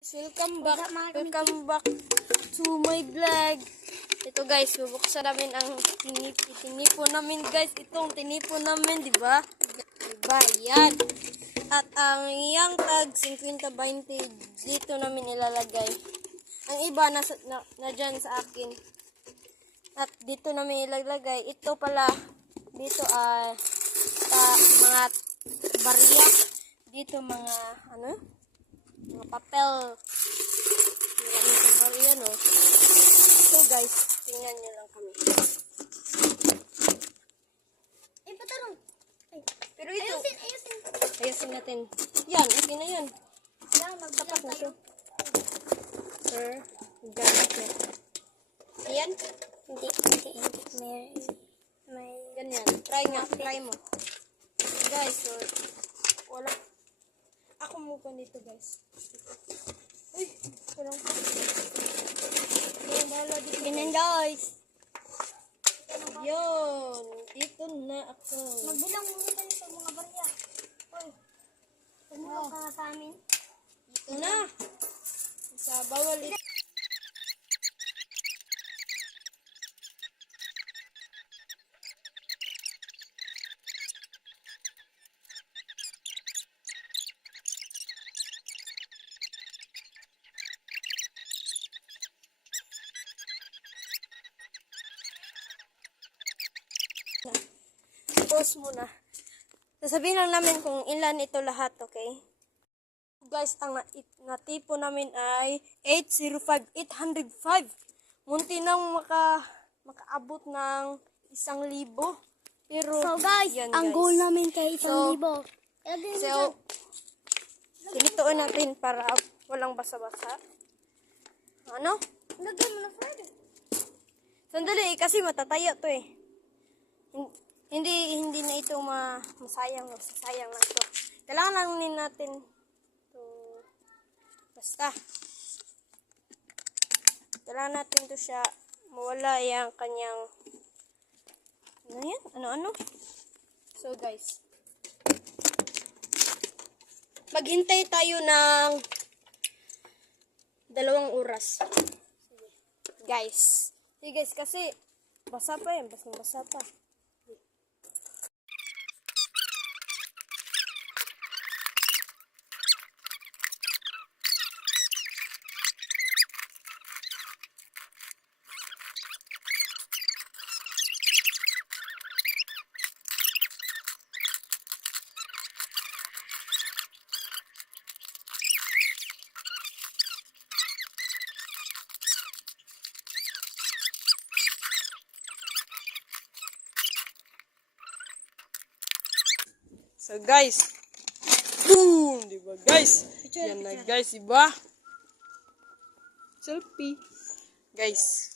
Welcome back to my vlog. Ito guys, bubuksan namin ang tinipon namin guys. Itong tinipon namin, di ba? Diba? Yan. At ang iyang tag 50-20 dito namin ilalagay. Ang iba na dyan sa akin. At dito namin ilalagay. Ito pala dito ay mga barya. Dito mga mga papel. Marami sa barya, no? So guys, tingnan nyo lang kami. Ay, patarong. Ay, Pero ito, ayusin. natin. Yan, okay na yan. Yan, Tapat na tayo. to. Sir, gamit na. Ayan. Hindi. May, Ganyan. Try mo. Guys, so, wala. Ako muna dito, guys. Uy, walang pa. Walang bahala dito. ganyan guys. Yun. Dito na ako. Magbilang muna tayo sa mga barya. Uy, tumulong ka nga sa amin. Dito na. Sa bawal ito. Pause muna. Sasabihin lang namin kung ilan ito lahat, okay? Guys, ang natipo namin ay 805. Munti nang makaabot ng 1,000. Pero, So guys, yan, ang guys. goal namin kay 1,000. So, sinituon natin para walang basa-basa. Ano? Lagyan mo na Fred. Sandali, kasi matataya to eh. Hindi na ito masayang lang to. Kailangan lang din natin to basta. Kailangan natin to siya mawala yung kanyang ano. So guys, maghintay tayo ng 2 oras. Guys. Sige guys, kasi basa pa eh. Basa pa. So guys, boom, diba guys? Yan na guys, diba? Selfie. Guys,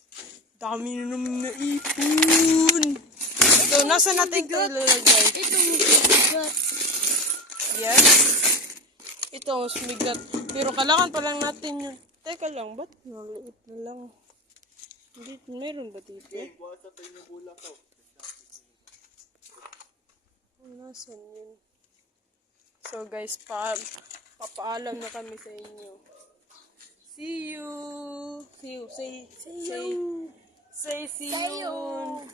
dami na naman naipon. So, nasa natin ito ilalagay? Yes. Ito ang sumigat. Pero kailangan pa lang natin yun. Teka lang, ba't maliit na lang? Hindi, meron ba dito? Nasaan yun? So guys, papaalam na kami sa inyo. See you. Say see you.